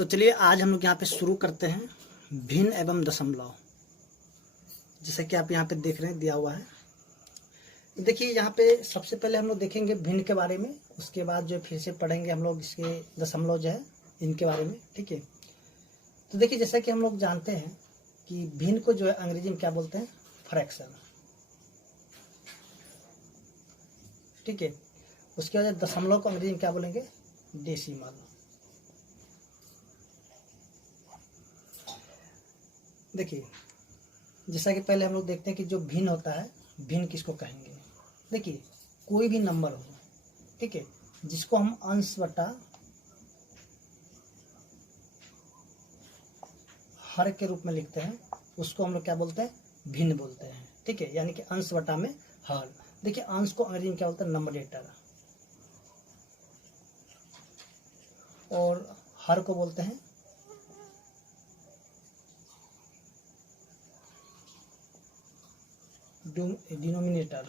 तो चलिए आज हम लोग यहाँ पे शुरू करते हैं भिन्न एवं दशमलव। जैसे कि आप यहाँ पे देख रहे हैं दिया हुआ है। देखिए यहाँ पे सबसे पहले हम लोग देखेंगे भिन्न के बारे में, उसके बाद जो फिर से पढ़ेंगे हम लोग इसके दशमलव जो है इनके बारे में। ठीक है, तो देखिए जैसा कि हम लोग जानते हैं कि भिन्न को जो है अंग्रेजी में क्या बोलते हैं, फ्रैक्शन। ठीक है, उसके बाद दशमलव को अंग्रेजी में क्या बोलेंगे, डेसिमल। देखिए जैसा कि पहले हम लोग देखते हैं कि जो भिन्न होता है, भिन्न किसको कहेंगे। देखिए कोई भी नंबर हो, ठीक है, जिसको हम अंश बटा हर के रूप में लिखते हैं, उसको हम लोग क्या बोलते हैं, भिन्न बोलते हैं। ठीक है, यानी कि अंश बटा में हर। देखिए अंश को अंग्रेजी में क्या बोलते हैं, नंबरेटर, और हर को बोलते हैं डिनोमिनेटर।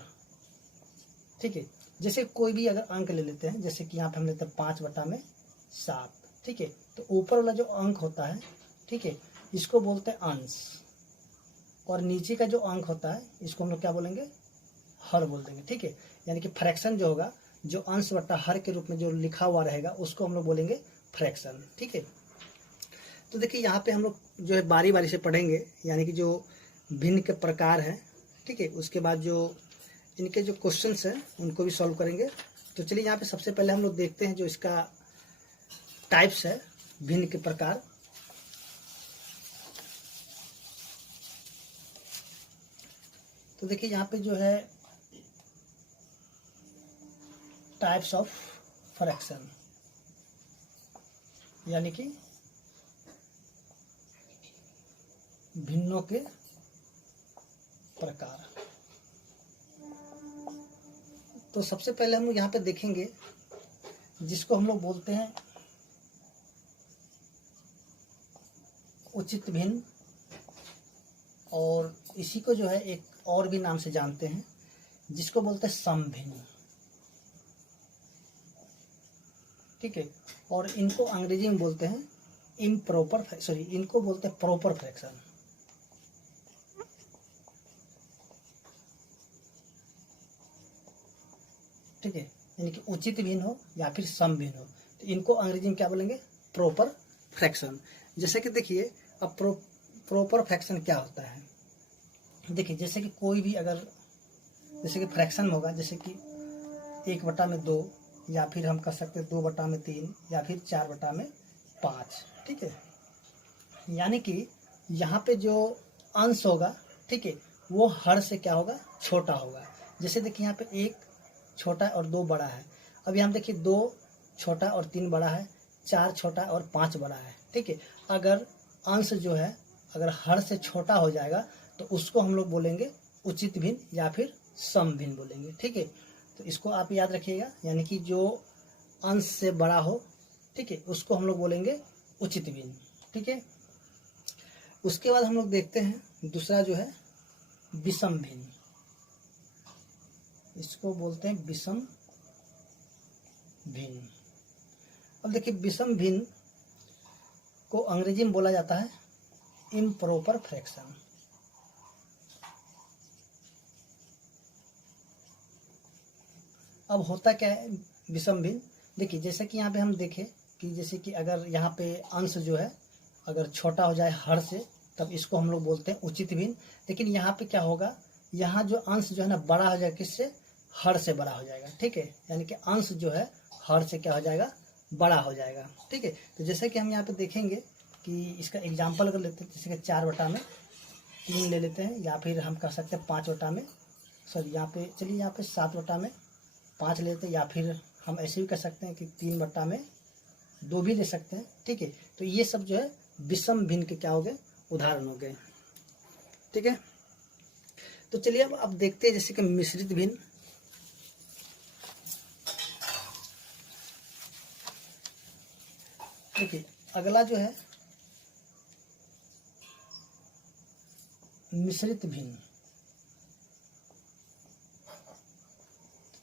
ठीक है, जैसे कोई भी अगर अंक ले लेते हैं, जैसे कि यहाँ पे हम लेते हैं 5/7। ठीक है, तो ऊपर वाला जो अंक होता है, ठीक है, इसको बोलते हैं अंश, और नीचे का जो अंक होता है इसको हम लोग क्या बोलेंगे, हर बोल देंगे। ठीक है, यानी कि फ्रैक्शन जो होगा, जो अंश बटा हर के रूप में जो लिखा हुआ रहेगा उसको हम लोग बोलेंगे फ्रैक्शन। ठीक है, तो देखिए यहाँ पे हम लोग जो है बारी बारी से पढ़ेंगे, यानी कि जो भिन्न के प्रकार हैं। ठीक है, उसके बाद जो इनके जो क्वेश्चंस हैं उनको भी सॉल्व करेंगे। तो चलिए यहाँ पे सबसे पहले हम लोग देखते हैं जो इसका टाइप्स है, भिन्न के प्रकार। तो देखिए यहाँ पे जो है टाइप्स ऑफ फ्रैक्शन, यानी कि भिन्नों के प्रकार। तो सबसे पहले हम लोग यहाँ पे देखेंगे जिसको हम लोग बोलते हैं उचित भिन्न, और इसी को जो है एक और भी नाम से जानते हैं जिसको बोलते हैं समभिन्न। ठीक है, और इनको अंग्रेजी में बोलते हैं इम्प्रॉपर, सॉरी इनको बोलते हैं प्रॉपर फ्रैक्शन। ठीक है, यानी कि उचित भिन्न हो या फिर सम भिन्न हो, तो इनको अंग्रेजी में क्या बोलेंगे, प्रॉपर फ्रैक्शन। जैसे कि देखिए अब प्रॉपर फ्रैक्शन क्या होता है। देखिए जैसे कि कोई भी अगर जैसे कि फ्रैक्शन होगा, जैसे कि 1/2, या फिर हम कह सकते हैं 2/3, या फिर 4/5। ठीक है, यानी कि यहाँ पे जो अंश होगा, ठीक है, वो हर से क्या होगा, छोटा होगा। जैसे देखिए यहाँ पे 1 छोटा और 2 बड़ा है। अब यहाँ देखिए 2 छोटा और 3 बड़ा है, 4 छोटा और 5 बड़ा है। ठीक है, अगर अंश जो है अगर हर से छोटा हो जाएगा तो उसको हम लोग बोलेंगे उचित भिन्न या फिर सम भिन्न बोलेंगे। ठीक है, तो इसको आप याद रखिएगा, यानी कि जो अंश से बड़ा हो, ठीक है, उसको हम लोग बोलेंगे उचित भिन्न। ठीक है, उसके बाद हम लोग देखते हैं दूसरा जो है विषम भिन्न, इसको बोलते हैं विषम भिन्न। अब देखिए विषम भिन्न को अंग्रेजी में बोला जाता है इम्प्रॉपर फ्रैक्शन। अब होता क्या है विषम भिन्न, देखिए जैसे कि यहाँ पे हम देखें कि जैसे कि अगर यहाँ पे अंश जो है अगर छोटा हो जाए हर से, तब इसको हम लोग बोलते हैं उचित भिन्न। लेकिन यहाँ पे क्या होगा, यहाँ जो अंश जो है ना बड़ा हो जाएगा, किससे, हर से बड़ा हो जाएगा। ठीक है, यानी कि अंश जो है हर से क्या हो जाएगा, बड़ा हो जाएगा। ठीक है, तो जैसे कि हम यहाँ पे देखेंगे कि इसका एग्जाम्पल अगर लेते हैं, जैसे कि 4/3 ले लेते हैं, या फिर हम कह सकते हैं 5/में, सॉरी यहाँ पे चलिए यहाँ पे 7/5 लेते हैं, या फिर हम ऐसे भी कह सकते हैं कि 3/2 भी ले सकते हैं। ठीक है, तो ये सब जो है विषम भिन्न के क्या हो गए, उदाहरण हो गए। ठीक है, तो चलिए अब देखते हैं जैसे कि मिश्रित भिन्न। देखिए अगला जो है मिश्रित भिन्न।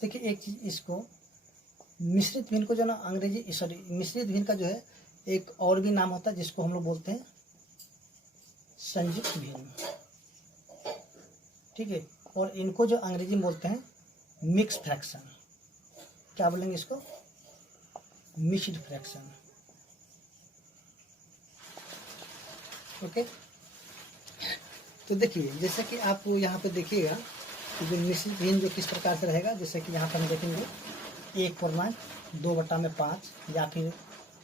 देखिए एक चीज, इसको मिश्रित भिन्न को जो ना अंग्रेजी, सॉरी मिश्रित भिन्न का जो है एक और भी नाम होता है जिसको हम लोग बोलते हैं संयुक्त भिन्न, ठीक है। और इनको जो अंग्रेजी में बोलते हैं मिक्स फ्रैक्शन, क्या बोलेंगे इसको, मिक्स्ड फ्रैक्शन, ओके। तो देखिए जैसे कि आप यहाँ पे देखिएगा कि जो मिश्रित भिन्न जो किस प्रकार से रहेगा, जैसे कि यहाँ पर हम देखेंगे 1/2/5 या फिर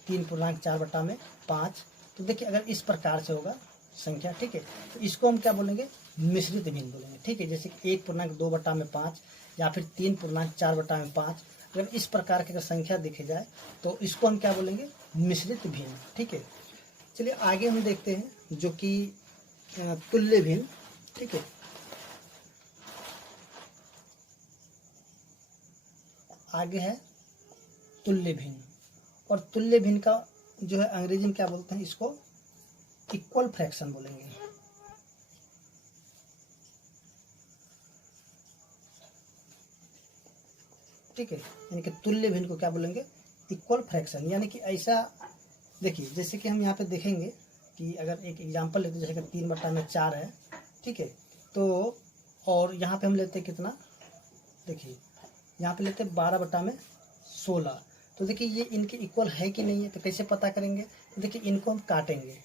3/4/5। तो देखिए अगर इस प्रकार से होगा संख्या, ठीक है, तो इसको हम क्या बोलेंगे, मिश्रित भिन्न बोलेंगे, ठीक है। जैसे कि 1/2/5 या फिर 3/4/5, अगर इस प्रकार की अगर संख्या देखी जाए तो इसको हम क्या बोलेंगे, मिश्रित भिन्न, ठीक है। चलिए आगे हम देखते हैं जो कि तुल्य भिन्न, ठीक है। आगे है तुल्य भिन्न, और तुल्य भिन्न का जो है अंग्रेजी में क्या बोलते हैं, इसको इक्वल फ्रैक्शन बोलेंगे, ठीक है। यानी कि तुल्य भिन्न को क्या बोलेंगे, इक्वल फ्रैक्शन। यानी कि ऐसा देखिए, जैसे कि हम यहाँ पे देखेंगे कि अगर एक एग्जांपल लेते हैं, जैसे कि 3/4 है, ठीक है। तो और यहाँ पे हम लेते हैं कितना, देखिए यहाँ पे लेते हैं 12/16। तो देखिए ये इनके इक्वल है कि नहीं है, तो कैसे पता करेंगे, तो देखिए इनको हम काटेंगे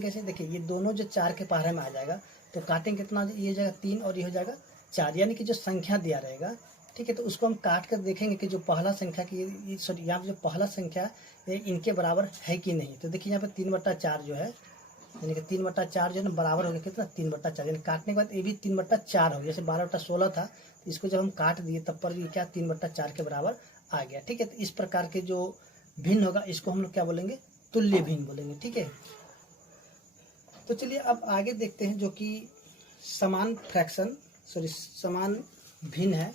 कैसे, देखिए ये दोनों जो 4 के पहाड़े में आ जाएगा, तो काटेंगे कितना, ये हो जाएगा 3 और ये हो जाएगा 4, यानी कि जो संख्या दिया रहेगा, ठीक है। तो उसको हम काट कर देखेंगे कि जो पहला संख्या की, सॉरी यहाँ पे जो पहला संख्या है इनके बराबर है कि नहीं। तो देखिए यहाँ पे 3/4 जो है, यानी कि 3/4 जो है ना बराबर हो गया कितना, 3/4, यानी काटने के बाद ये भी 3/4 हो गया। जैसे 12/16 था, तो इसको जब हम काट दिए तब पर ये क्या 3/4 के बराबर आ गया, ठीक है। तो इस प्रकार के जो भिन्न होगा इसको हम लोग क्या बोलेंगे, तुल्य भिन्न बोलेंगे, ठीक है। तो चलिए अब आगे देखते हैं जो कि समान फ्रैक्शन, सॉरी समान भिन्न है।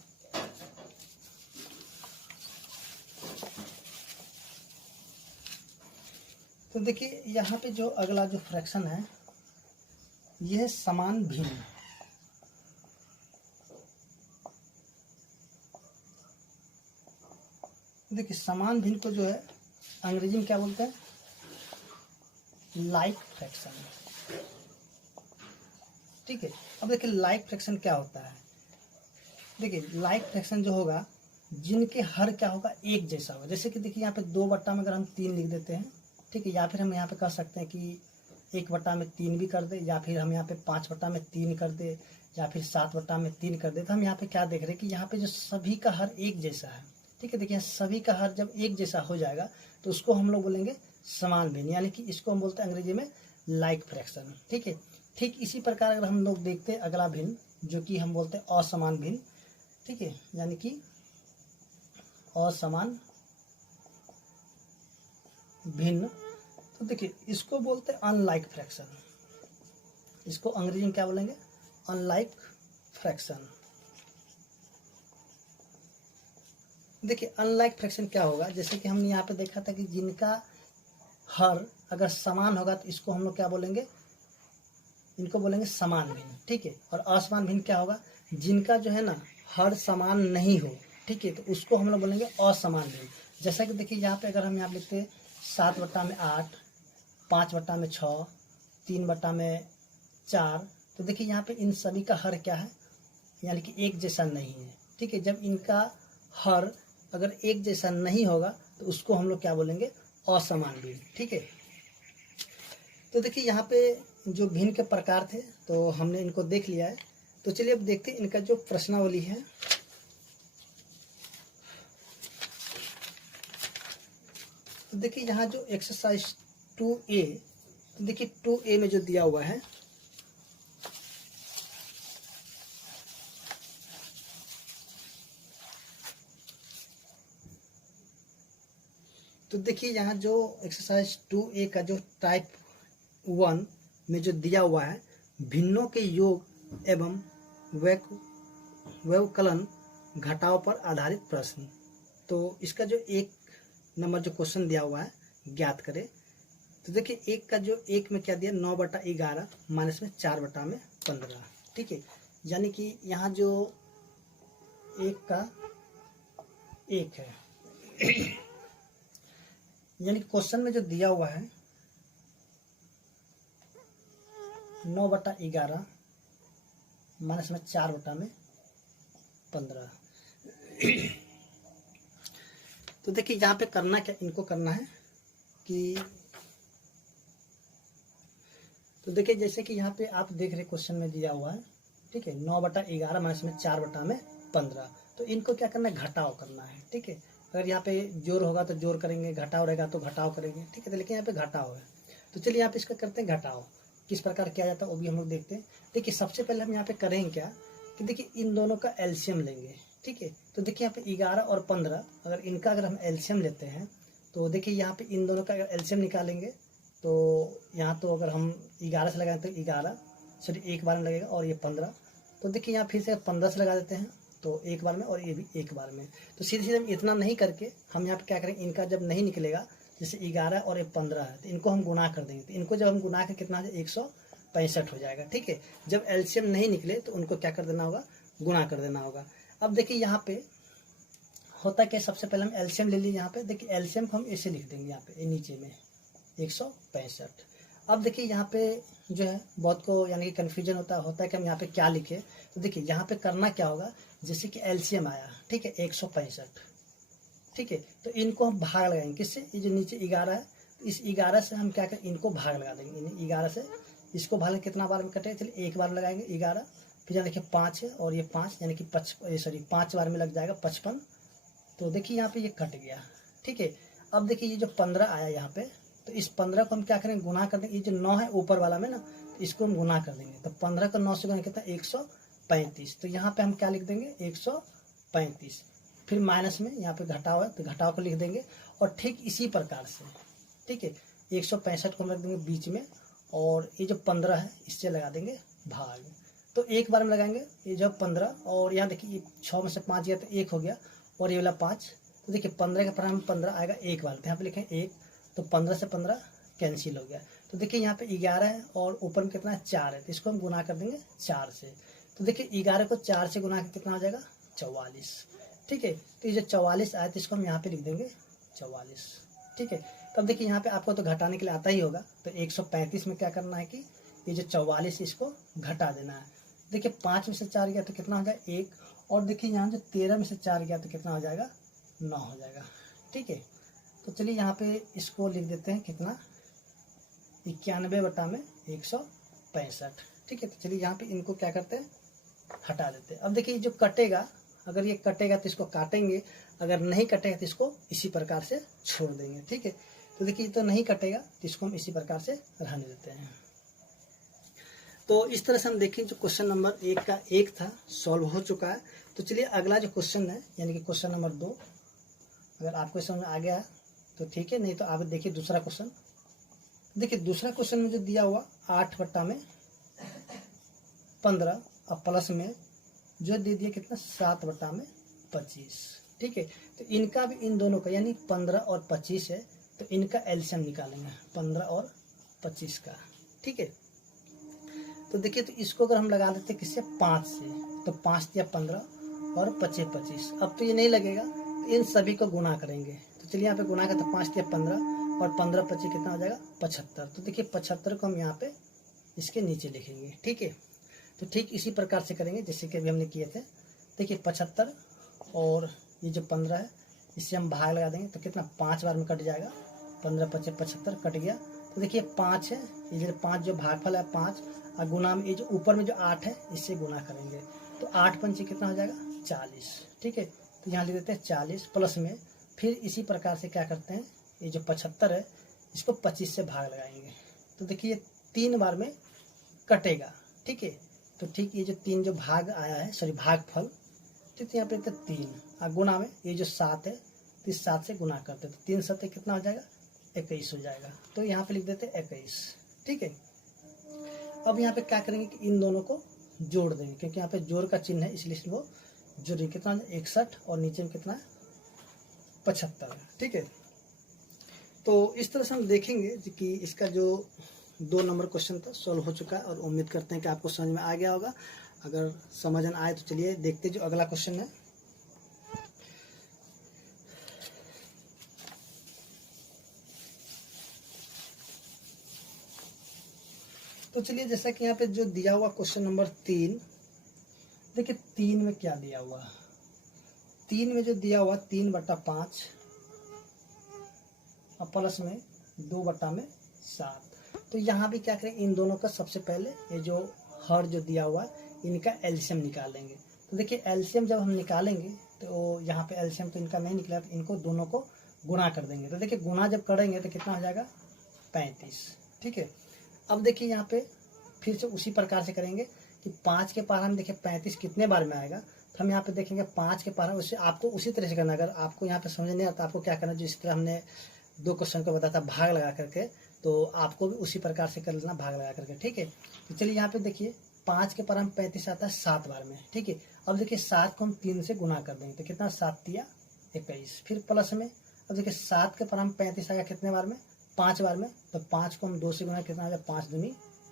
तो देखिए यहाँ पे जो अगला जो फ्रैक्शन है यह है समान भिन्न। देखिए समान भिन्न को जो है अंग्रेजी में क्या बोलते हैं, लाइक फ्रैक्शन, ठीक है। अब देखिए लाइक फ्रैक्शन क्या होता है, देखिए लाइक फ्रैक्शन जो होगा जिनके हर क्या होगा, एक जैसा होगा। जैसे कि देखिए यहाँ पे 2 में अगर हम 3 लिख देते हैं, ठीक है, या फिर हम यहाँ पे कर सकते हैं कि 1/3 भी कर दे, या फिर हम यहाँ पे 5/3 कर दे, या फिर 7/3 कर दे। तो हम यहाँ पे क्या देख रहे हैं कि यहाँ पे जो सभी का हर एक जैसा है, ठीक है। देखिए सभी का हर जब एक जैसा हो जाएगा तो उसको हम लोग बोलेंगे समान भिन्न, यानी कि इसको हम बोलते हैं अंग्रेजी में लाइक फ्रैक्शन, ठीक है। ठीक इसी प्रकार अगर हम लोग देखते हैं अगला भिन्न जो कि हम बोलते हैं असमान भिन्न, ठीक है, यानी कि असमान भिन्न। तो देखिए इसको बोलते हैं अनलाइक फ्रैक्शन, इसको अंग्रेजी में क्या बोलेंगे, अनलाइक फ्रैक्शन। देखिए अनलाइक फ्रैक्शन क्या होगा, जैसे कि हमने यहाँ पे देखा था कि जिनका हर अगर समान होगा तो इसको हम लोग क्या बोलेंगे, इनको बोलेंगे समान भिन्न, ठीक है। और असमान भिन्न क्या होगा, जिनका जो है ना हर समान नहीं हो, ठीक है, तो उसको हम लोग बोलेंगे असमान भिन्न। जैसा कि देखिए यहाँ पे अगर हम यहाँ लिखते हैं 7/8, 5/6, 3/4, तो देखिए यहाँ पे इन सभी का हर क्या है, यानी कि एक जैसा नहीं है, ठीक है। जब इनका हर अगर एक जैसा नहीं होगा तो उसको हम लोग क्या बोलेंगे, असमान भिन्न, ठीक है। तो देखिए यहाँ पे जो भिन्न के प्रकार थे तो हमने इनको देख लिया है। तो चलिए अब देखते हैं इनका जो प्रश्नावली है। तो देखिए यहाँ जो एक्सरसाइज 2A, तो देखिए 2A में जो दिया हुआ है, तो देखिए यहाँ जो एक्सरसाइज 2A का जो टाइप 1 में जो दिया हुआ है, भिन्नों के योग एवं व्यवकलन घटाव पर आधारित प्रश्न। तो इसका जो 1 नंबर जो क्वेश्चन दिया हुआ है, ज्ञात करें। तो देखिए एक का जो 1 में क्या दिया, 9/11 माइनस में 4/15, ठीक है। यानी कि यहाँ जो 1 का 1 है यानी कि क्वेश्चन में जो दिया हुआ है 9/11 माइनस में 4/15। तो देखिए यहाँ पे करना क्या, इनको करना है कि, तो देखिए जैसे कि यहाँ पे आप देख रहे क्वेश्चन में दिया हुआ है, ठीक है, 9/11 माइनस में 4/15। तो इनको क्या करना है, घटाव करना है, ठीक है। अगर यहाँ पे जोड़ होगा तो जोड़ करेंगे, घटाव रहेगा तो घटाव करेंगे, ठीक है। तो लेकिन यहाँ पे घटाव है, तो चलिए यहाँ पे इसका करते हैं घटाव। किस प्रकार किया जाता है वो भी हम लोग देखते हैं। देखिए सबसे पहले हम यहाँ पे करेंगे क्या कि देखिए इन दोनों का एलसीएम लेंगे, ठीक है। तो देखिए यहाँ पे 11 और 15, अगर हम एलसीएम लेते हैं तो देखिए यहाँ पे इन दोनों का अगर एलसीएम निकालेंगे तो यहाँ तो अगर हम 11 से लगाएं तो 11 सॉरी एक बार में लगेगा, और ये 15। तो देखिए यहाँ फिर से 15 से लगा देते हैं तो एक बार में, और ये भी एक बार में। तो सीधे सीधे हम इतना नहीं करके हम यहाँ पे क्या करेंगे, इनका जब नहीं निकलेगा, जैसे 11 और ये 15 है, तो इनको हम गुना कर देंगे। तो इनको जब हम गुना कर कितना हो जाए, 165 हो जाएगा, ठीक है। जब एलसीएम नहीं निकले तो उनको क्या कर देना होगा, गुना कर देना होगा। अब देखिए यहाँ पे होता क्या, सबसे पहले हम एलसीएम ले लिए। यहाँ पे देखिए एलसीएम को हम ऐसे लिख देंगे, यहाँ पे नीचे में 165। अब देखिए यहाँ पे जो है बहुत को यानी कि कन्फ्यूजन होता है कि हम यहाँ पे क्या लिखे। तो देखिए यहाँ पे करना क्या होगा, जैसे कि एलसीएम आया, ठीक है, 165, ठीक है। तो इनको हम भाग लगाएंगे किससे, ये जो नीचे 11 है, तो इस 11 से हम क्या करें, इनको भाग लगा देंगे। 11 से इसको भाग कितना बार में कटे, चलिए एक बार में लगाएंगे 11, फिर यहाँ देखिए 5 है और ये 5 यानी कि 5 बार में लग जाएगा 55। तो देखिए यहाँ पे ये कट गया, ठीक है। अब देखिए ये जो 15 आया यहाँ पे, तो इस 15 को हम क्या करेंगे, गुना कर देंगे। ये जो 9 है ऊपर वाला में ना, तो इसको हम गुना कर देंगे। तो 15 को 9 से गुना कितना, 135। तो यहाँ पे हम क्या लिख देंगे, 135। फिर माइनस में यहाँ पे घटाव है तो घटाव को लिख देंगे। और ठीक इसी प्रकार से, ठीक है, 165 को हम रख देंगे बीच में, और ये जो 15 है इससे लगा देंगे भाग। तो एक बार में लगाएंगे ये जो 15, और यहाँ देखिए 6 में से 5 गया तो 1 हो गया, और ये वाला 5। तो देखिए 15 के पर 15 आएगा एक बार, तो यहाँ पे लिखें 1। तो 15 से 15 कैंसिल हो गया। तो देखिए यहाँ पे 11 है और ऊपर में कितना है, 4 है, तो इसको हम गुना कर देंगे 4 से। तो देखिए 11 को 4 से गुना कर कितना हो जाएगा, 44, ठीक है। तो ये जो 44 आया तो इसको हम यहाँ पे लिख देंगे 44, ठीक है। तब देखिए यहाँ पे आपको तो घटाने के लिए आता ही होगा। तो 135 में क्या करना है कि ये जो 44 इसको घटा देना है। देखिए 5 में से 4 गया तो कितना हो जाएगा, 1। और देखिए यहाँ जो 13 में से 4 गया तो कितना हो जाएगा, 9 हो जाएगा, ठीक है। तो चलिए यहाँ पे इसको लिख देते हैं कितना, 91/165, ठीक है। तो चलिए यहाँ पे इनको क्या करते हैं, हटा देते हैं। अब देखिए जो कटेगा, अगर ये कटेगा तो इसको काटेंगे, अगर नहीं कटेगा तो इसको इसी प्रकार से छोड़ देंगे, ठीक है। तो देखिए तो नहीं कटेगा तो इसको हम इसी प्रकार से रहने देते हैं। तो इस तरह से हम देखें जो क्वेश्चन नंबर 1 का 1 था सॉल्व हो चुका है। तो चलिए अगला जो क्वेश्चन है यानी कि क्वेश्चन नंबर 2, अगर आपको समझ में आ गया तो ठीक है, नहीं तो आप देखिए दूसरा क्वेश्चन। देखिए दूसरा क्वेश्चन में जो दिया हुआ 8/15 और प्लस में जो दे दिया कितना, 7/25, ठीक है। तो इनका भी इन दोनों का यानी 15 और 25 है, तो इनका एलसीएम निकालेंगे 15 और 25 का, ठीक है। तो देखिए तो इसको अगर हम लगा देते किससे, 5 से, तो 5 या 15 और 25 25। अब तो ये नहीं लगेगा, तो इन सभी को गुना करेंगे। तो चलिए यहाँ पे गुना करते 5 या 15 और 15 25 कितना हो जाएगा, 75। तो देखिए 75 को हम यहाँ पे इसके नीचे लिखेंगे, ठीक है। तो ठीक इसी प्रकार से करेंगे जैसे कि अभी हमने किए थे। देखिए 75 और ये जो 15 है इससे हम भाग लगा देंगे तो कितना, 5 बार में कट जाएगा, 15 25 75 कट गया। तो देखिए 5 है, ये जो 5 जो भागफल है 5, और गुना में ये जो ऊपर में जो 8 है इससे गुना करेंगे। तो 8 पंचे कितना हो जाएगा, 40, ठीक है। तो यहाँ लिख देते हैं 40 प्लस में, फिर इसी प्रकार से क्या करते हैं, ये जो 75 है इसको 25 से भाग लगाएंगे। तो देखिए 3 बार में कटेगा, ठीक है। तो ठीक ये जो 3 जो भाग आया है, सॉरी भागफल, ठीक है, यहाँ पे 3 और गुना में ये जो 7 है तो इस 7 से गुना करते हैं। तो 3 7 कितना हो जाएगा, 21 हो जाएगा। तो यहाँ पे लिख देते हैं 21, ठीक है। अब यहाँ पे क्या करेंगे कि इन दोनों को जोड़ देंगे, क्योंकि यहाँ पे जोड़ का चिन्ह है इसलिए इसको जोड़ेंगे। कितना 61 और नीचे में कितना है, 75, ठीक है। तो इस तरह से हम देखेंगे कि इसका जो 2 नंबर क्वेश्चन था सॉल्व हो चुका है, और उम्मीद करते हैं कि आपको समझ में आ गया होगा। अगर समझ में आए तो चलिए देखते जो अगला क्वेश्चन है। तो चलिए जैसा कि यहाँ पे जो दिया हुआ क्वेश्चन नंबर 3, देखिए 3 में क्या दिया हुआ, 3 में जो दिया हुआ 3/5 और प्लस में 2/7। तो यहाँ भी क्या करेंगे, इन दोनों का सबसे पहले ये जो हर जो दिया हुआ है इनका एलसीएम निकालेंगे। तो देखिए एलसीएम जब हम निकालेंगे तो यहाँ पे एलसीएम तो इनका नहीं निकला, तो इनको दोनों को गुणा कर देंगे। तो देखिए गुणा जब करेंगे तो कितना हो जाएगा, 35। ठीक है, अब देखिए यहाँ पे फिर से उसी प्रकार से करेंगे कि 5 के पारा में देखिए 35 कितने बार में आएगा। तो हम यहाँ पे देखेंगे 5 के पारा, उससे आपको उसी तरह से करना। अगर आपको यहाँ पे समझ नहीं आता आपको क्या करना, जिस तरह हमने 2 क्वेश्चन को बताया था भाग लगा करके, तो आपको भी उसी प्रकार से कर लेना भाग लगा करके। ठीक है, तो चलिए यहाँ पे देखिए 5 के पारा में 35 आता है 7 बार में। ठीक है, अब देखिए 7 को हम 3 से गुना कर देंगे तो कितना, 7 तिया 21। फिर प्लस में अब देखिए 7 के पारा में 35 आएगा कितने बार में, 5 बार में। तो 5 को हम 2 से गुना, कितना आ जाए, 5 दूनी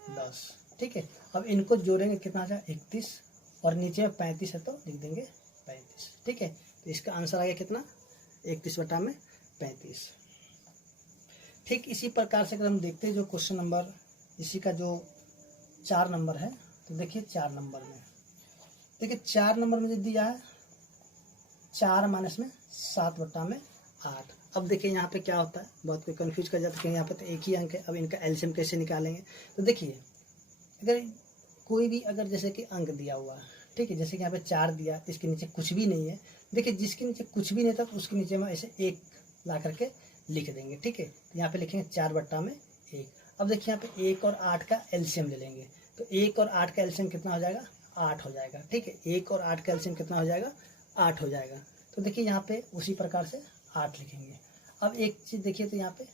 10। ठीक है, अब इनको जोड़ेंगे कितना आ जाए, 31, और नीचे में 35 है तो लिख देंगे 35। ठीक है, तो इसका आंसर आ गया कितना, 31/35। ठीक इसी प्रकार से अगर हम देखते हैं जो क्वेश्चन नंबर इसी का जो 4 नंबर है, तो देखिए 4 नंबर में, देखिए 4 नंबर में जो दिया है 4 माइनस में 7/8। अब देखिए यहाँ पे क्या होता है, बहुत कोई कंफ्यूज कर जाता है कि यहाँ पे तो एक ही अंक है, अब इनका एलसीएम कैसे निकालेंगे। तो देखिए अगर कोई भी अगर जैसे कि अंक दिया हुआ है, ठीक है, जैसे कि यहाँ पे 4 दिया, इसके नीचे कुछ भी नहीं है, देखिए जिसके नीचे कुछ भी नहीं था उसके नीचे में ऐसे 1 ला करके लिख देंगे। ठीक है, तो यहाँ पे लिखेंगे 4/1। अब देखिए यहाँ पे 1 और 8 का एलसीएम ले लेंगे, तो 1 और 8 का एलसीएम कितना हो जाएगा, 8 हो जाएगा। ठीक है, 1 और 8 का एलसीएम कितना हो जाएगा, 8 हो जाएगा। तो देखिए यहाँ पे उसी प्रकार से 8 लिखेंगे। अब एक चीज़ देखिए, तो यहाँ पे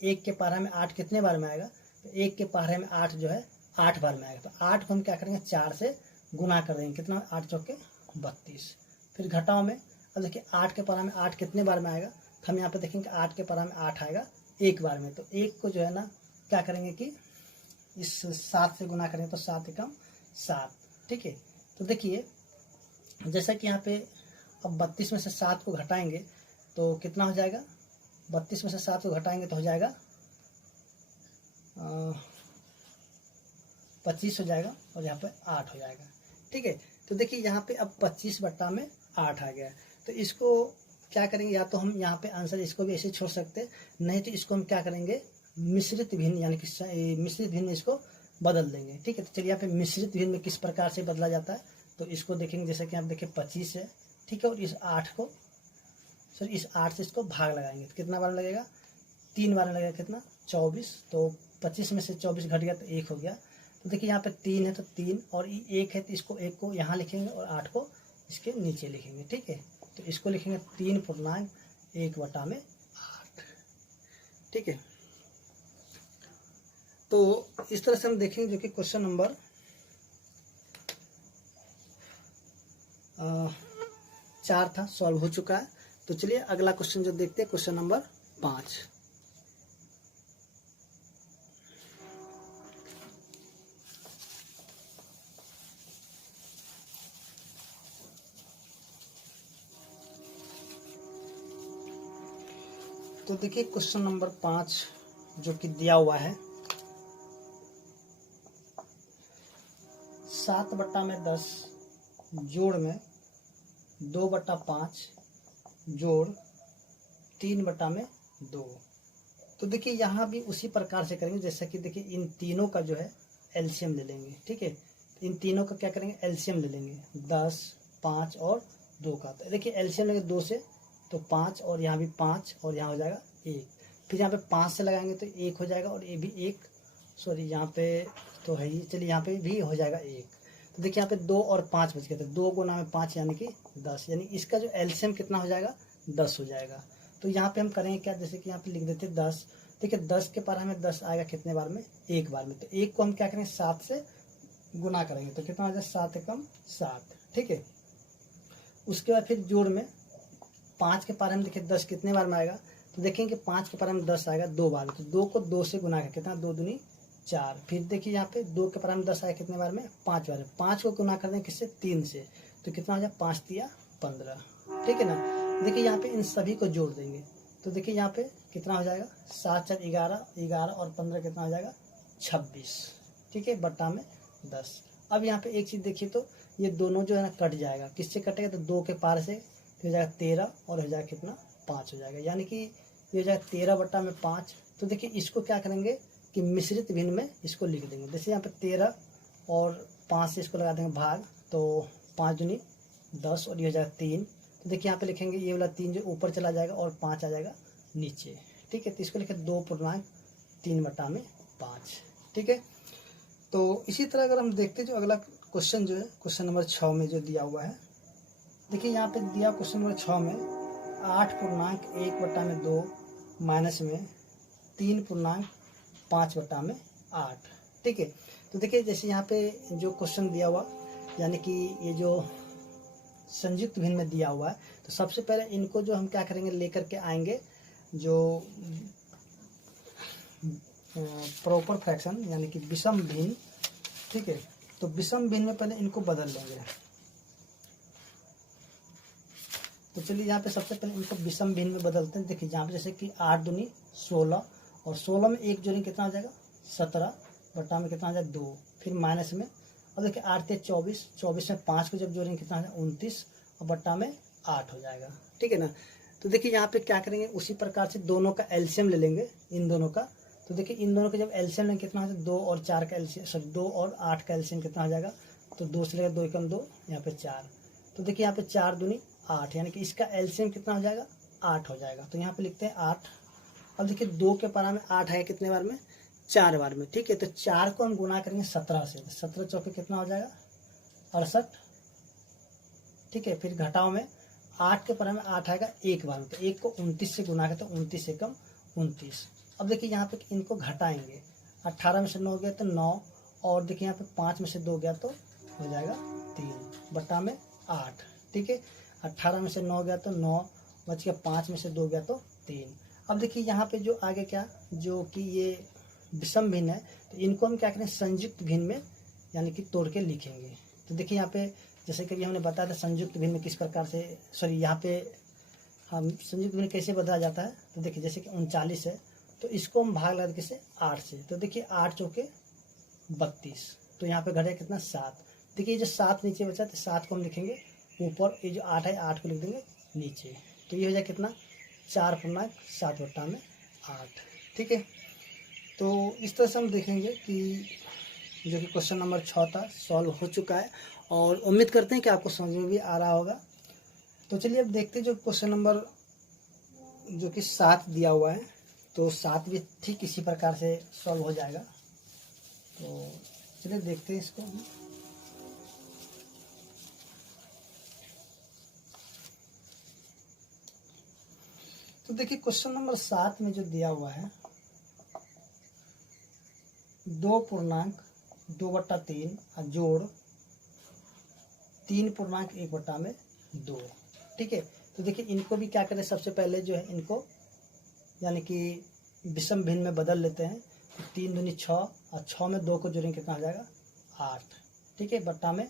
1 के पारा में 8 कितने बार में आएगा, तो 1 के पारे में 8 जो है 8 बार में आएगा। तो 8 को हम क्या करेंगे, 4 से गुना कर देंगे, कितना, 8 चौके 32। फिर घटाओ में अब देखिए 8 के पारा में 8 कितने बार में आएगा, तो हम यहाँ पे देखेंगे 8 के पारा में 8 आएगा 1 बार में। तो 1 को जो है ना क्या करेंगे कि इस 7 से गुना करेंगे, तो 7 एकम 7। ठीक है, तो देखिए जैसा कि यहाँ पे अब 32 में से 7 को घटाएंगे तो कितना हो जाएगा, 32 में से 7 को घटाएंगे तो हो जाएगा 25 हो जाएगा, और यहाँ पे 8 हो जाएगा। ठीक है, तो देखिए यहाँ पे अब 25/8 आ गया। तो इसको क्या करेंगे, या तो हम यहाँ पे आंसर इसको भी ऐसे छोड़ सकते हैं, नहीं तो इसको हम क्या करेंगे, मिश्रित भिन्न, यानी कि मिश्रित भिन्न इसको बदल देंगे। ठीक है, तो चलिए यहाँ पे मिश्रित भिन्न में किस प्रकार से बदला जाता है तो इसको देखेंगे। जैसे कि आप देखिए 25 है, ठीक है, और इस 8 को इस 8 से इसको भाग लगाएंगे तो कितना बार लगेगा, 3 बार लगेगा, कितना, 24। तो 25 में से 24 घट गया तो 1 हो गया। तो देखिए यहाँ पे 3 है तो 3, और 1 है तो इसको 1 को यहाँ लिखेंगे और 8 को इसके नीचे लिखेंगे। ठीक है, तो इसको लिखेंगे 3/1/8। ठीक है, तो इस तरह से हम देखेंगे जो कि क्वेश्चन नंबर 4 था, सॉल्व हो चुका है। तो चलिए अगला क्वेश्चन जो देखते हैं, क्वेश्चन नंबर 5। तो देखिए क्वेश्चन नंबर 5 जो कि दिया हुआ है, 7/10 जोड़ में 2/5 जोड़ 3/2। तो देखिए यहाँ भी उसी प्रकार से करेंगे, जैसा कि देखिए इन तीनों का जो है एलसीएम ले लेंगे। ठीक है, इन तीनों का क्या करेंगे, एलसीएम ले लेंगे, 10, 5 और 2 का। तो देखिए एलसीएम लेंगे 2 से तो 5, और यहाँ भी 5, और यहाँ हो जाएगा 1। फिर यहाँ पे 5 से लगाएंगे तो 1 हो जाएगा, और ये भी 1, सॉरी यहाँ पे तो है ही, चलिए यहाँ पे भी हो जाएगा 1। तो देखिए यहाँ पे 2 और 5 बच गए थे, 2 गुना में 5 यानी कि 10, यानी इसका जो एलसीएम कितना हो जाएगा, 10 हो जाएगा। तो यहाँ पे हम करेंगे क्या, जैसे कि यहाँ पे लिख देते 10। देखिए 10 के पारा में 10 आएगा कितने बार में, 1 बार में। तो 1 को हम क्या करेंगे, 7 से गुना करेंगे तो कितना हो जाएगा, 7 एकम 7। ठीक है, उसके बाद फिर जोड़ में 5 के पारे में देखिए 10 कितने बार में आएगा, तो देखेंगे 5 के पारे में 10 आएगा 2 बार में। तो 2 को 2 से गुना कर कितना, 2 दूनी 4। फिर देखिए यहाँ पे 2 के पारे में 10 आएगा कितने बार में, 5 बार में। 5 को गुना कर दें किससे, 3 से, तो कितना हो जाए, 5 तिया 15। ठीक है ना, देखिए यहाँ पे इन सभी को जोड़ देंगे तो देखिए यहाँ पे कितना हो जाएगा, 7 4 11, 11 और 15 कितना हो जाएगा, 26। ठीक है, बट्टा में 10। अब यहाँ पे एक चीज़ देखिए, तो ये दोनों जो है ना कट जाएगा, किससे कटेगा, तो 2 के पार से, तो हो जाएगा 13 और हो जाएगा कितना 5 हो जाएगा, यानी कि ये हो जाएगा 13 बट्टा में 5। तो देखिए इसको क्या करेंगे कि मिश्रित भिन्न में इसको लिख देंगे। जैसे यहाँ पे 13 और 5 से इसको लगा देंगे भाग, तो 5 दूनी 10 और ये हो जाएगा 3। तो देखिए यहाँ पे लिखेंगे ये वाला 3 जो ऊपर चला जाएगा और 5 आ जाएगा नीचे, ठीक है। तो इसको लिखे 2.3 बट्टा में 5, ठीक है। तो इसी तरह अगर हम देखते जो अगला क्वेश्चन जो है क्वेश्चन नंबर 6 में जो दिया हुआ है, देखिए यहाँ पे दिया क्वेश्चन नंबर 6 में 8.1 बट्टा में 2 माइनस में 3.5 बट्टा में 8, ठीक है। तो देखिए जैसे यहाँ पे जो क्वेश्चन दिया हुआ, यानी कि ये जो संयुक्त भिन्न में दिया हुआ है, तो सबसे पहले इनको जो हम क्या करेंगे लेकर के आएंगे जो प्रॉपर फ्रैक्शन यानी कि विषम भिन्न, ठीक है। तो विषम भिन्न में पहले इनको बदल लेंगे। तो चलिए यहाँ पे सबसे पहले इनको विषम भिन्न में बदलते हैं। देखिए यहाँ पे जैसे कि 8 दूनी 16 और 16 में 1 जोड़ेंगे कितना हो जाएगा 17 बट्टा में कितना हो जाएगा 2, फिर माइनस में, अब देखिए 8 से 24, 24 में 5 को जब जोड़ेंगे कितना हो जाएगा 29 और बट्टा में 8 हो जाएगा, ठीक है ना। तो देखिए यहाँ पे क्या करेंगे, उसी प्रकार से दोनों का एलसीएम ले लेंगे इन दोनों का। तो देखिए इन दोनों का जब एलसीएम लेंगे कितना हो जाएगा 2 और 4 का एलसीएम, सॉरी 2 और 8 का एलसीएम कितना हो जाएगा, तो 2 से लेगा 2 एकम 2, यहाँ पे 4। तो देखिए यहाँ पे 4 दूनी 8, यानी कि इसका एलसीएम कितना हो जाएगा 8 हो जाएगा। तो यहाँ पे लिखते हैं 8। अब देखिए 2 के पारा में 8 है कितने बार में 4 बार में, ठीक है। तो 4 को हम गुना करेंगे 17 से, 17 चौके कितना हो जाएगा 68, ठीक है। फिर घटाओ में 8 के पारा में 8 आएगा 1 बार में, तो 1 को 29 से गुना करते 29 एकम 29। अब देखिए यहाँ पे इनको घटाएंगे, 18 में से 9 गया तो 9, और देखिए यहाँ पे 5 में से 2 गया तो हो जाएगा 3 बट्टा में 8, ठीक है। 18 में से 9 गया तो 9, बच गया 5 में से 2 गया तो 3। अब देखिए यहाँ पे जो आगे क्या, जो कि ये विषम भिन्न है, तो इनको हम क्या करें संयुक्त भिन्न में यानी कि तोड़ के लिखेंगे। तो देखिए यहाँ पे जैसे कि हमने बताया था संयुक्त भिन्न में किस प्रकार से, सॉरी यहाँ पे हम संयुक्त भिन्न कैसे बदला जाता है। तो देखिए जैसे कि 39 है, तो इसको हम भाग लगा किसे 8 से, तो देखिए 8 चौके 32, तो यहाँ पे घटेगा कितना 7। देखिए जो 7 नीचे बचा तो 7 को हम लिखेंगे ऊपर, ये जो 8 है 8 को लिख देंगे नीचे, तो ये हो जाए कितना 4.7 बट्टा में 8, ठीक है। तो इस तरह से हम देखेंगे कि जो कि क्वेश्चन नंबर 6 था सॉल्व हो चुका है, और उम्मीद करते हैं कि आपको समझ में भी आ रहा होगा। तो चलिए अब देखते हैं जो क्वेश्चन नंबर जो कि 7 दिया हुआ है, तो 7 भी ठीक इसी प्रकार से सॉल्व हो जाएगा। तो चलिए देखते हैं इसको। तो देखिए क्वेश्चन नंबर 7 में जो दिया हुआ है 2.2 बट्टा 3 जोड़ 3.1 बट्टा में 2, ठीक है। तो देखिए इनको भी क्या करें, सबसे पहले जो है इनको यानी कि विषम भिन्न में बदल लेते हैं। तो 3 दूनी 6 और 6 में 2 को जोड़ेंगे कितना हो जाएगा 8, ठीक है, बट्टा में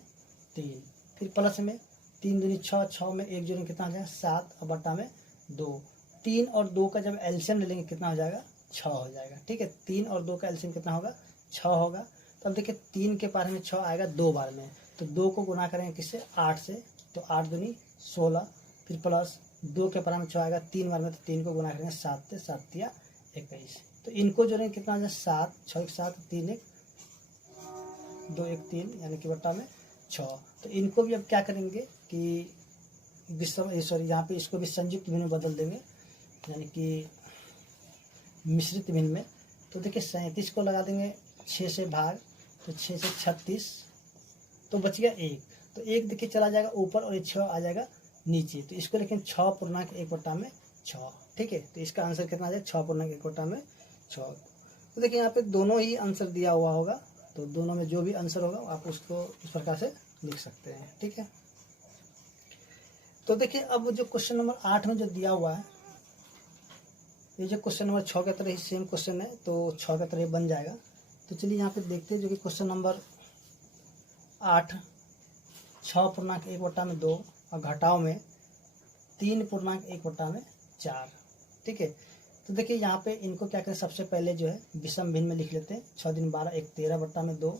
3, फिर प्लस में 3 दूनी 6, 6 में 1 जोड़ेंगे कितना हो जाएगा 7 और बट्टा में 2। 3 और 2 का जब एलसीएम ले लेंगे कितना हो जाएगा 6 हो जाएगा, ठीक है। 3 और 2 का एलसीएम कितना होगा 6 होगा। तो अब देखिए 3 के पार में 6 आएगा 2 बार में, तो 2 को गुना करेंगे किससे 8 से, तो 8 दूनी 16, फिर प्लस 2 के पार में 6 आएगा 3 बार में, तो 3 को गुना करेंगे 7 से, 7 या 21, तो इनको जोड़ेंगे कितना हो जाए 7, 6 1 7, 3 1 2 1 3, यानी कि बट्टा में 6। तो इनको भी अब क्या करेंगे कि विषम, सॉरी यहाँ पे इसको भी संयुक्त भिन्न में बदल देंगे यानी कि मिश्रित भिन्न में। तो देखिए 37 को लगा देंगे 6 से भाग, तो 6 से 36, तो बच गया 1, तो 1 देखिए चला जाएगा ऊपर और ये 6 आ जाएगा नीचे, तो इसको लेकिन 6.1 बट्टा में 6, ठीक है। तो इसका आंसर कितना आ जाएगा 6.1 बट्टा में 6। तो देखिए यहाँ पे दोनों ही आंसर दिया हुआ होगा, तो दोनों में जो भी आंसर होगा आप उसको इस प्रकार से लिख सकते हैं, ठीक है। तो देखिए अब जो क्वेश्चन नंबर 8 में जो दिया हुआ है, ये जो क्वेश्चन नंबर 6 की तरह ही सेम क्वेश्चन है, तो 6 की तरह बन जाएगा। तो चलिए यहाँ पे देखते हैं जो कि क्वेश्चन नंबर 8 6.1 बट्टा में 2 और घटाओ में 3.1 बट्टा में 4, ठीक है। तो तो देखिए यहाँ पे इनको क्या करें, सबसे पहले जो है विषम भिन्न में लिख लेते हैं। 6 दिन 12 1 13 बट्टा में 2,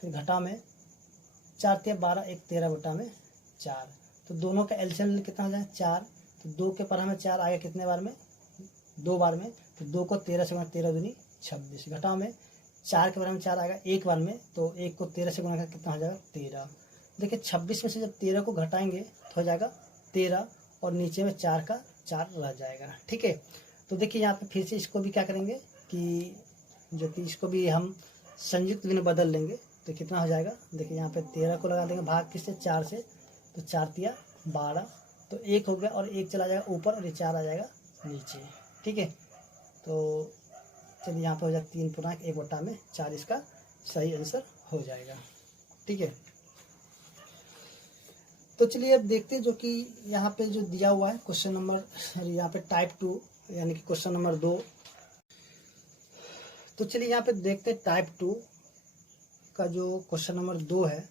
फिर घटा में 4 3 12 1 13 बट्टा में 4। तो दोनों का एलसीएम कितना हो जाए 4। तो 2 के पर हमें 4 आ गया कितने बार में, 2 बार में। तो 2 को 13 से गुणा 13 दूनी 26। घटाओ में 4 के बारे में 4 आएगा एक बार में, तो 1 को 13 से गुणा कर कितना हो जाएगा 13। देखिए 26 में से जब 13 को घटाएंगे तो हो जाएगा 13 और नीचे में 4 का 4 रह जाएगा। ठीक है, तो देखिए यहाँ पे फिर से इसको भी क्या करेंगे कि जो कि इसको भी हम संयुक्त में बदल लेंगे। तो कितना हो जाएगा, देखिए यहाँ पे 13 को लगा देंगे भाग किससे 4 से, तो 4 तिया 12, तो 1 हो गया और 1 चला जाएगा ऊपर और ये 4 आ जाएगा नीचे। ठीक है, तो चलिए यहाँ पे हो जाएगा 3 पूर्णांक 1 बट्टा में 4, इसका सही आंसर हो जाएगा। ठीक है, तो चलिए अब देखते हैं जो कि यहाँ पे जो दिया हुआ है क्वेश्चन नंबर, यहाँ पे टाइप 2 यानी कि क्वेश्चन नंबर 2। तो चलिए यहाँ पे देखते हैं टाइप 2 का जो क्वेश्चन नंबर 2 है।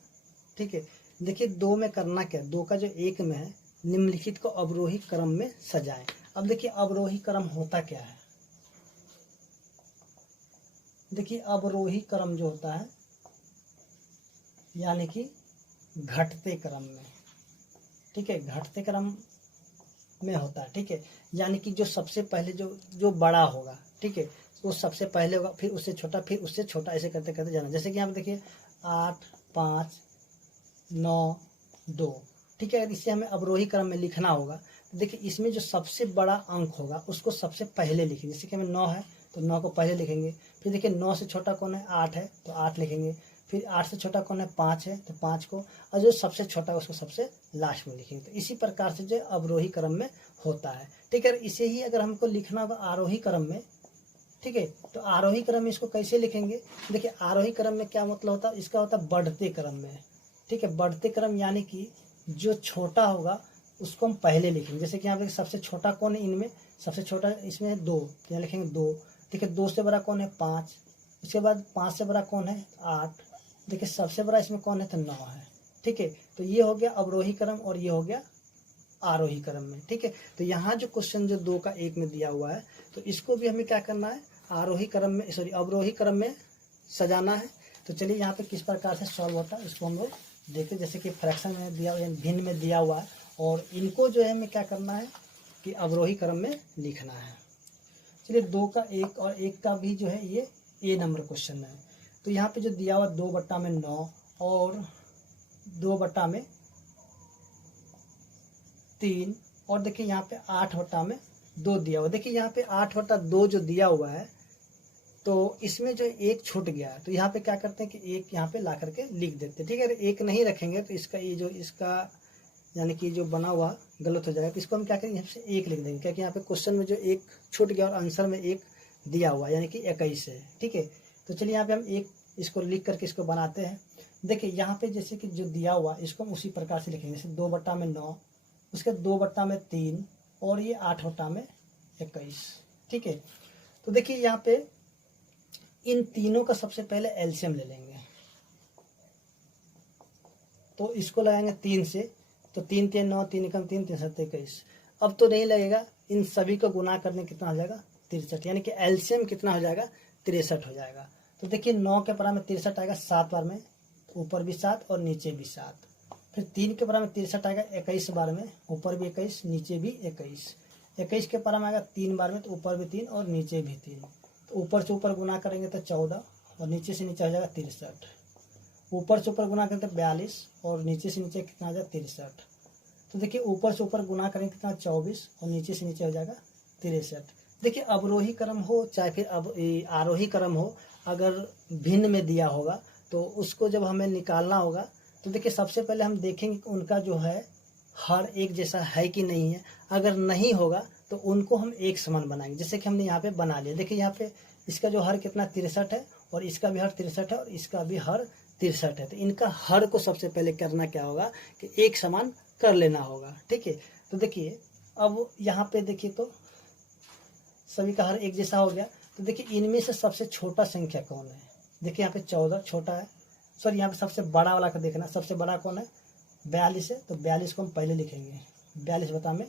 ठीक है, देखिए 2 में करना क्या, 2 का जो 1 में है निम्नलिखित को अवरोही क्रम में सजाएं। अब देखिए अवरोही क्रम होता क्या है, देखिए अवरोही क्रम जो होता है यानी कि घटते क्रम में। ठीक है, घटते क्रम में होता है। ठीक है, यानी कि जो सबसे पहले जो बड़ा होगा, ठीक है, वो सबसे पहले होगा, फिर उससे छोटा, फिर उससे छोटा, ऐसे करते करते जाना। जैसे कि यहाँ पे देखिए 8 5 9 2। ठीक है, अगर इसे हमें अवरोही क्रम में लिखना होगा तो देखिए इसमें जो सबसे बड़ा अंक होगा उसको सबसे पहले लिखेंगे। जैसे कि हमें 9 है तो 9 को पहले लिखेंगे। फिर देखिए 9 से छोटा कौन है, 8 है तो 8 लिखेंगे। फिर 8 से छोटा कौन है, 5 है तो 5 को, और जो सबसे छोटा है उसको सबसे लास्ट में लिखेंगे। तो इसी प्रकार से जो अवरोही क्रम में होता है। ठीक है, इसे ही अगर हमको लिखना होगा आरोही क्रम में, ठीक है, तो आरोही क्रम में इसको कैसे लिखेंगे, देखिए आरोही क्रम में क्या मतलब होता है, इसका होता है बढ़ते क्रम में। ठीक है, बढ़ते क्रम यानी कि जो छोटा होगा उसको हम पहले लिखेंगे। जैसे कि यहाँ पे सबसे छोटा कौन है, इनमें सबसे छोटा इसमें है 2, तो यहाँ लिखेंगे 2। देखिए 2 से बड़ा कौन है 5, उसके बाद 5 से बड़ा कौन है 8, देखिए सबसे बड़ा इसमें कौन है तो 9 है। ठीक है, तो ये हो गया अवरोही क्रम और ये हो गया आरोही क्रम में। ठीक है, तो यहाँ जो क्वेश्चन जो 2 का 1 में दिया हुआ है तो इसको भी हमें क्या करना है, आरोही क्रम में, सॉरी अवरोही क्रम में सजाना है। तो चलिए यहाँ पे किस प्रकार से सॉल्व होता है इसको हम लोग देखते हैं। जैसे कि फ्रैक्शन में दिया हुआ, भिन्न में दिया हुआ है, और इनको जो है हमें क्या करना है कि अवरोही क्रम में लिखना है। चलिए 2 का 1 और 1 का भी जो है ये ए नंबर क्वेश्चन है। तो यहाँ पे जो दिया हुआ 2 बट्टा में 9 और 2 बट्टा में 3, और देखिए यहाँ पे 8 बट्टा में 2 दिया हुआ। देखिए यहाँ पे 8 बट्टा 2 जो दिया हुआ है तो इसमें जो 1 छूट गया है, तो यहाँ पे क्या करते हैं कि 1 यहाँ पे ला करके लिख देते हैं। ठीक है, 1 नहीं रखेंगे तो इसका ये जो इसका यानी कि जो बना हुआ गलत हो जाएगा। तो इसको हम क्या करेंगे, यहाँ से 1 लिख देंगे, क्योंकि यहाँ पे क्वेश्चन में जो 1 छूट गया और आंसर में 1 दिया हुआ यानी कि 21 है। ठीक है, तो चलिए यहाँ पे हम 1 इसको लिख करके इसको बनाते हैं। देखिए यहाँ पे जैसे कि जो दिया हुआ इसको हम उसी प्रकार से लिखेंगे। जैसे 2 बट्टा में 9, उसके 2 बट्टा में 3 और ये 8 बट्टा में 21। ठीक है, तो देखिए यहाँ पे इन तीनों का सबसे पहले एलसीएम ले लेंगे। तो इसको लगाएंगे 3 से, तो 3 3 9, 3 एकम 3, 3 7 21। अब तो नहीं लगेगा, इन सभी को गुना करने कितना हो जाएगा 63, यानी कि एलसीएम कितना हो जाएगा 63 हो जाएगा। तो देखिए 9 के बराबर में 63 आएगा 7 बार में, ऊपर भी 7 और नीचे भी 7। फिर 3 के बराबर में 63 आएगा 21 बार में, ऊपर भी 21 नीचे भी 21। 21 के बराबर में आएगा 3 बार में, तो ऊपर भी 3 और नीचे भी 3। तो ऊपर से ऊपर गुना करेंगे तो 14 और नीचे से नीचे हो जाएगा 63। ऊपर से ऊपर गुना करें तो 42 और नीचे से नीचे कितना हो जाएगा 63। तो देखिए ऊपर से ऊपर गुना करेंगे कितना 24 और नीचे से नीचे हो जाएगा 63। देखिए अवरोही क्रम हो चाहे फिर अब आरोही क्रम हो, अगर भिन्न में दिया होगा तो उसको जब हमें निकालना होगा तो देखिए सबसे पहले हम देखेंगे उनका जो है हर एक जैसा है कि नहीं है। अगर नहीं होगा तो उनको हम एक समान बनाएंगे, जैसे कि हमने यहाँ पे बना लिया। देखिए यहाँ पे इसका जो हर कितना 63 है और इसका भी हर 63 है और इसका भी हर 63 है। तो इनका हर को सबसे पहले करना क्या होगा कि एक समान कर लेना होगा। ठीक है, तो देखिए अब यहाँ पे देखिए तो सभी का हर एक जैसा हो गया। तो देखिए इनमें से सबसे छोटा संख्या कौन है, देखिए यहाँ पे 14 छोटा है। सॉरी यहाँ पे सबसे बड़ा वाला का देखना, सबसे बड़ा कौन है 42 है, तो 42 को हम पहले लिखेंगे, 42 बटा में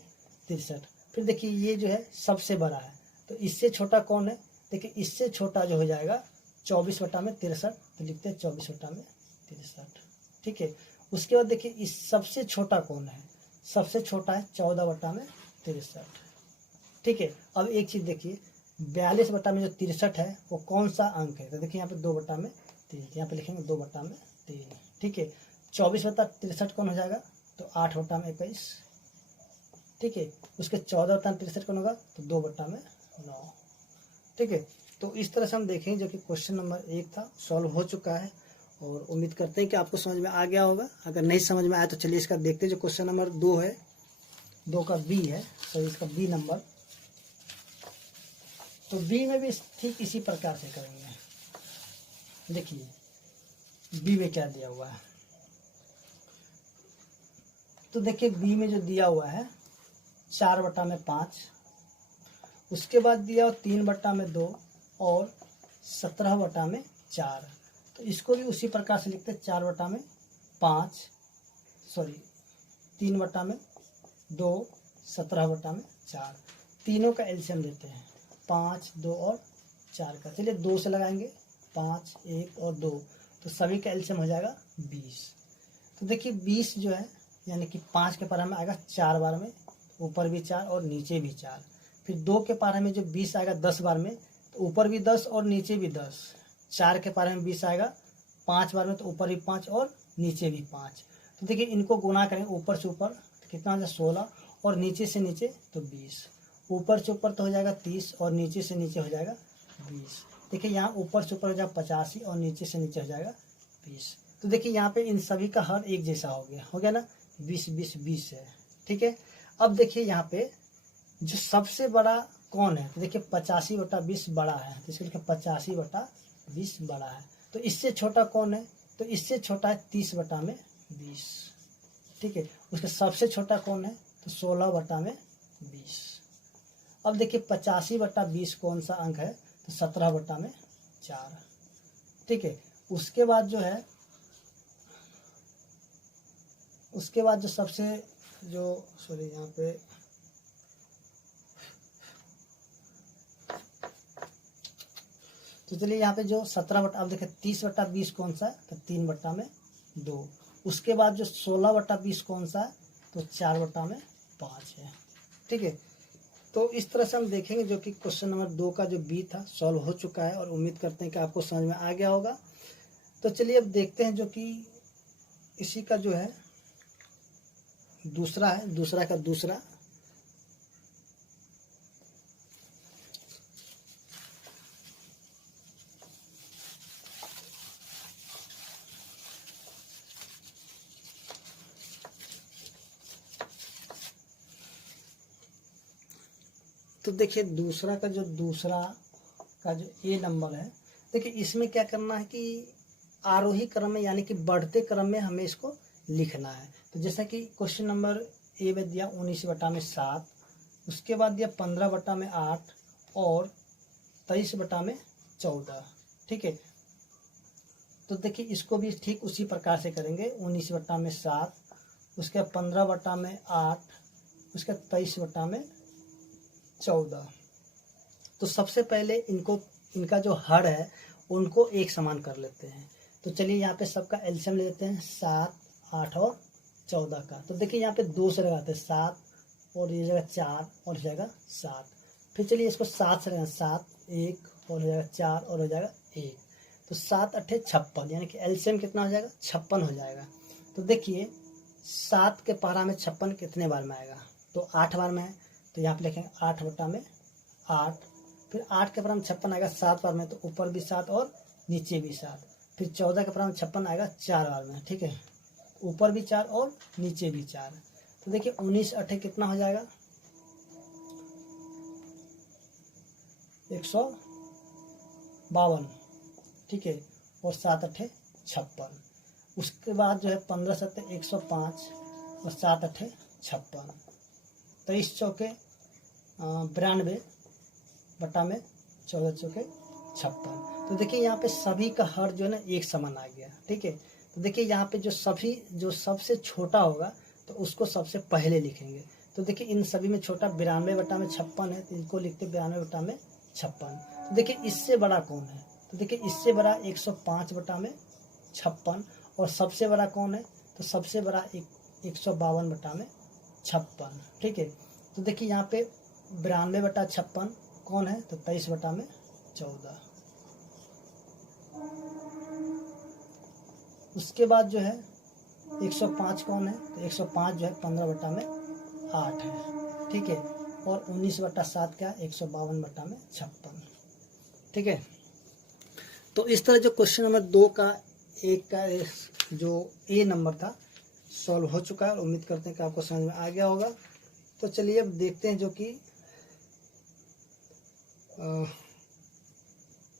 63। फिर देखिए ये जो है सबसे बड़ा है, तो इससे छोटा कौन है? देखिए इससे छोटा जो हो जाएगा 24/63, तो लिखते हैं 24/63, ठीक है। उसके बाद देखिए इस सबसे छोटा कौन है? सबसे छोटा है 14/63, ठीक है। अब एक चीज देखिए 42/63 है वो कौन सा अंक है? तो देखिए यहाँ पे 2/3, यहाँ पे लिखेंगे 2/3, ठीक है। 24/63 कौन हो जाएगा? तो 8/21, ठीक है। उसके 14/63 कौन होगा? तो 2/9, ठीक है। तो इस तरह से हम देखें जो कि क्वेश्चन नंबर 1 था सॉल्व हो चुका है, और उम्मीद करते हैं कि आपको समझ में आ गया होगा। अगर नहीं समझ में आया तो चलिए इसका देखते हैं। जो क्वेश्चन नंबर 2 है, 2 का बी है, सॉरी इसका बी नंबर, तो बी में भी ठीक इसी प्रकार से करेंगे। देखिए बी में क्या दिया हुआ है, तो देखिए बी में जो दिया हुआ है 4/5, उसके बाद दिया 3/2 और 17/4। तो इसको भी उसी प्रकार से लिखते हैं 4/5, सॉरी 3/2, 17/4। तीनों का एलसीएम लेते हैं 5, 2 और 4 का। चलिए 2 से लगाएंगे, 5, 1 और 2, तो सभी का एलसीएम हो जाएगा 20। तो देखिए 20 जो है यानी कि 5 के पारा में आएगा 4 बार में, ऊपर भी 4 और नीचे भी 4। फिर 2 के पारे में जो 20 आएगा 10 बार में, तो ऊपर भी 10 और नीचे भी 10। 4 के पारे में 20 आएगा 5 बार में, तो ऊपर भी 5 और नीचे भी 5। तो देखिए इनको गुना करें ऊपर से ऊपर तो कितना हो जाए 16, और नीचे से नीचे तो 20। ऊपर से ऊपर तो हो जाएगा 30 और नीचे से नीचे हो जाएगा 20। देखिए यहाँ ऊपर से ऊपर हो जाएगा 85 और नीचे से नीचे हो जाएगा 20। तो देखिए यहाँ पे इन सभी का हर एक जैसा हो गया ना, 20, 20, 20 है, ठीक है। अब देखिए यहाँ पे जो सबसे बड़ा कौन है? तो देखिए 85/20 बड़ा है, तो इसको लिखे 85/20 बड़ा है। तो इससे छोटा कौन है? तो इससे छोटा है 30/20, ठीक है। उसके सबसे छोटा कौन है? तो 16/20। अब देखिए 85/20 कौन सा अंक है? तो 17/4, ठीक है। उसके बाद जो है, उसके बाद जो सबसे जो सॉरी यहाँ पे तो चलिए यहाँ पे जो 17 अब देखिए 30/20 कौन सा है? तो 3/2। उसके बाद जो 16/20 कौन सा है? तो 4/5 है, ठीक है। तो इस तरह से हम देखेंगे जो कि क्वेश्चन नंबर 2 का जो बी था सॉल्व हो चुका है, और उम्मीद करते हैं कि आपको समझ में आ गया होगा। तो चलिए अब देखते हैं जो कि इसी का जो है दूसरा है, दूसरा का दूसरा। तो देखिए दूसरा का जो ए नंबर है, देखिए इसमें क्या करना है कि आरोही क्रम में यानी कि बढ़ते क्रम में हमें इसको लिखना है। तो जैसा कि क्वेश्चन नंबर ए में दिया 19/7, उसके बाद दिया 15/8 और 23/14, ठीक है। तो देखिए इसको भी ठीक उसी प्रकार से करेंगे, 19/7, उसके 15/8, उसके 23/14। तो सबसे पहले इनका जो हर है उनको एक समान कर लेते हैं। तो चलिए यहाँ पे सबका एलसीएम ले लेते हैं 7, 8 और 14 का। तो देखिए यहाँ पे 2 से लगाते हैं 7, और ये जगह 4 और हो जाएगा 7। फिर चलिए इसको 7 से लगाएं, 7, 1 और हो जाएगा 4 और हो जाएगा 1। तो 7 8 56, यानी कि एलसीएम कितना हो जाएगा? 56 हो जाएगा। तो देखिए 7 के पारा में 56 कितने बार में आएगा? तो 8 बार में है, तो यहाँ पे लिखेंगे 8/8। फिर 8 के पारा में 56 आएगा 7 बार में, तो ऊपर भी 7 और नीचे भी 7। फिर 14 के पारा में 56 आएगा 4 बार में, ठीक है, ऊपर भी 4 और नीचे भी 4। तो देखिए 19 8 कितना हो जाएगा? 152, ठीक है, और 7 8 56। उसके बाद जो है 15 7 105 और 7 8 56, 23 चौके 92 बटा में 14 चौके 56। तो देखिए यहाँ पे सभी का हर जो है ना एक समान आ गया, ठीक है। तो देखिए यहाँ पे जो सबसे छोटा होगा तो उसको सबसे पहले लिखेंगे। तो देखिए इन सभी में छोटा 92/56 है, तो इनको लिखते 92/56। तो देखिए इससे बड़ा कौन है, तो देखिए इससे बड़ा 105/56, और सबसे बड़ा कौन है, तो सबसे बड़ा 152/56। ठीक है, तो देखिए यहाँ पे 92/56 कौन है, तो 23/14। उसके बाद जो है 105 कौन है, तो 105 जो है 15/8 है। ठीक है, और 19/7 क्या, 152/56। ठीक है, तो इस तरह जो क्वेश्चन नंबर 2 का एक का जो ए नंबर था सॉल्व हो चुका है, और उम्मीद करते हैं कि आपको समझ में आ गया होगा। तो चलिए अब देखते हैं जो कि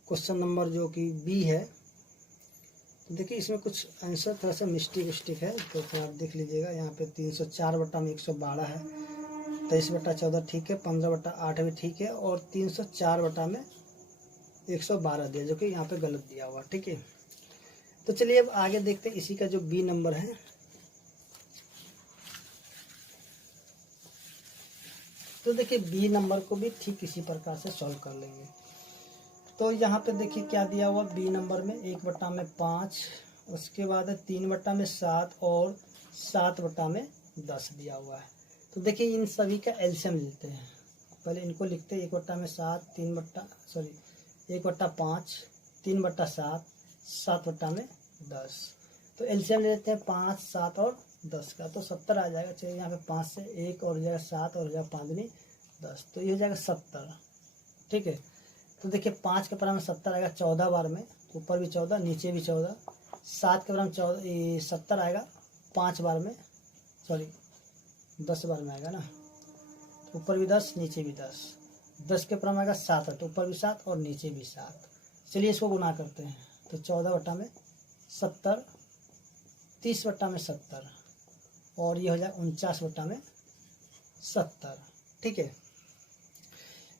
क्वेश्चन नंबर जो कि बी है। तो देखिए इसमें कुछ आंसर थोड़ा सा मिस्टेक है, तो थोड़ा आप देख लीजिएगा। यहाँ पे 304/112 है, 23/14 ठीक है, 15/8 भी ठीक है, और 304/112 दिया, जो कि यहाँ पे गलत दिया हुआ। ठीक है, तो चलिए अब आगे देखते हैं इसी का जो बी नंबर है। तो देखिए बी नंबर को भी ठीक इसी प्रकार से सॉल्व कर लेंगे। तो यहाँ पे देखिए क्या दिया हुआ बी नंबर में, 1/5, उसके बाद है 3/7 और 7/10 दिया हुआ है। तो देखिए इन सभी का एलसीएम लेते हैं। पहले इनको लिखते हैं 1/7, 1/5, 3/7, 7/10। तो एलसीएम ले लेते हैं 5, 7 और 10 का, तो 70 आ जाएगा। चलिए यहाँ पे 5 से 1 और हो जाएगा 7 और हो जाएगा 5 दूनी 10, तो ये हो जाएगा 70। ठीक है, तो देखिए 5 के बराबर में 70 आएगा 14 बार में, ऊपर भी 14 नीचे भी 14। 7 के बराबर 70 आएगा 5 बार में, सॉरी 10 बार में आएगा ना, ऊपर भी 10 नीचे भी 10। 10 के बराबर आएगा 7, तो ऊपर भी 7 और नीचे भी 7। चलिए इसको गुना करते हैं, तो 14/70, 30/70, और ये हो जाए 49/70। ठीक है,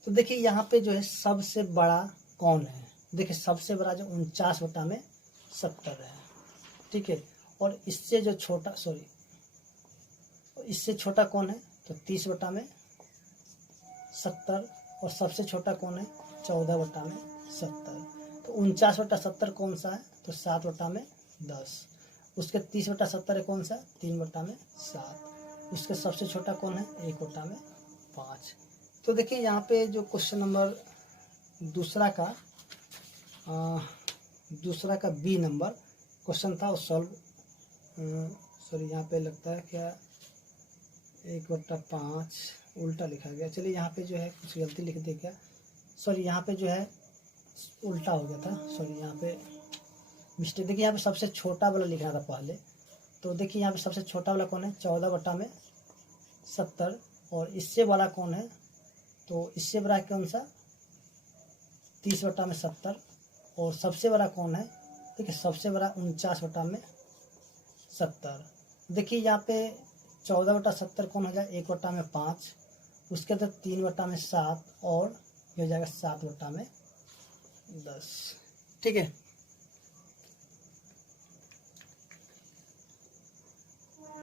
तो देखिए यहाँ पे जो है सबसे बड़ा कौन है, देखिए सबसे बड़ा जो 49/70 है। ठीक है, और इससे जो छोटा, सॉरी इससे छोटा कौन है, तो 30/70, और सबसे छोटा कौन है, 14/70। तो 49/70 कौन सा है, तो 7/10। उसके 30/70 है कौन सा, 3/7। उसके सबसे छोटा कौन है, 1/5। तो देखिए यहाँ पे जो क्वेश्चन नंबर दूसरा का बी नंबर क्वेश्चन था वो सॉल्व, सॉरी यहाँ पे लगता है क्या 1/5 उल्टा लिखा गया। चलिए यहाँ पे जो है कुछ गलती लिख दी क्या, सॉरी यहाँ पे जो है उल्टा हो गया था, सॉरी यहाँ पे मिस्टेक। देखिए यहाँ पे सबसे छोटा वाला लिखना था पहले, तो देखिए यहाँ पे सबसे छोटा वाला कौन है, 14/70, और इससे बड़ा कौन है, तो इससे बड़ा कौन सा, 30/70, और सबसे बड़ा कौन है, ठीक है सबसे बड़ा 49/70। देखिए यहाँ पे 14/70 कौन हो जाएगा, 1/5, उसके अंदर 3/7, और ये हो जाएगा 7/10। ठीक है।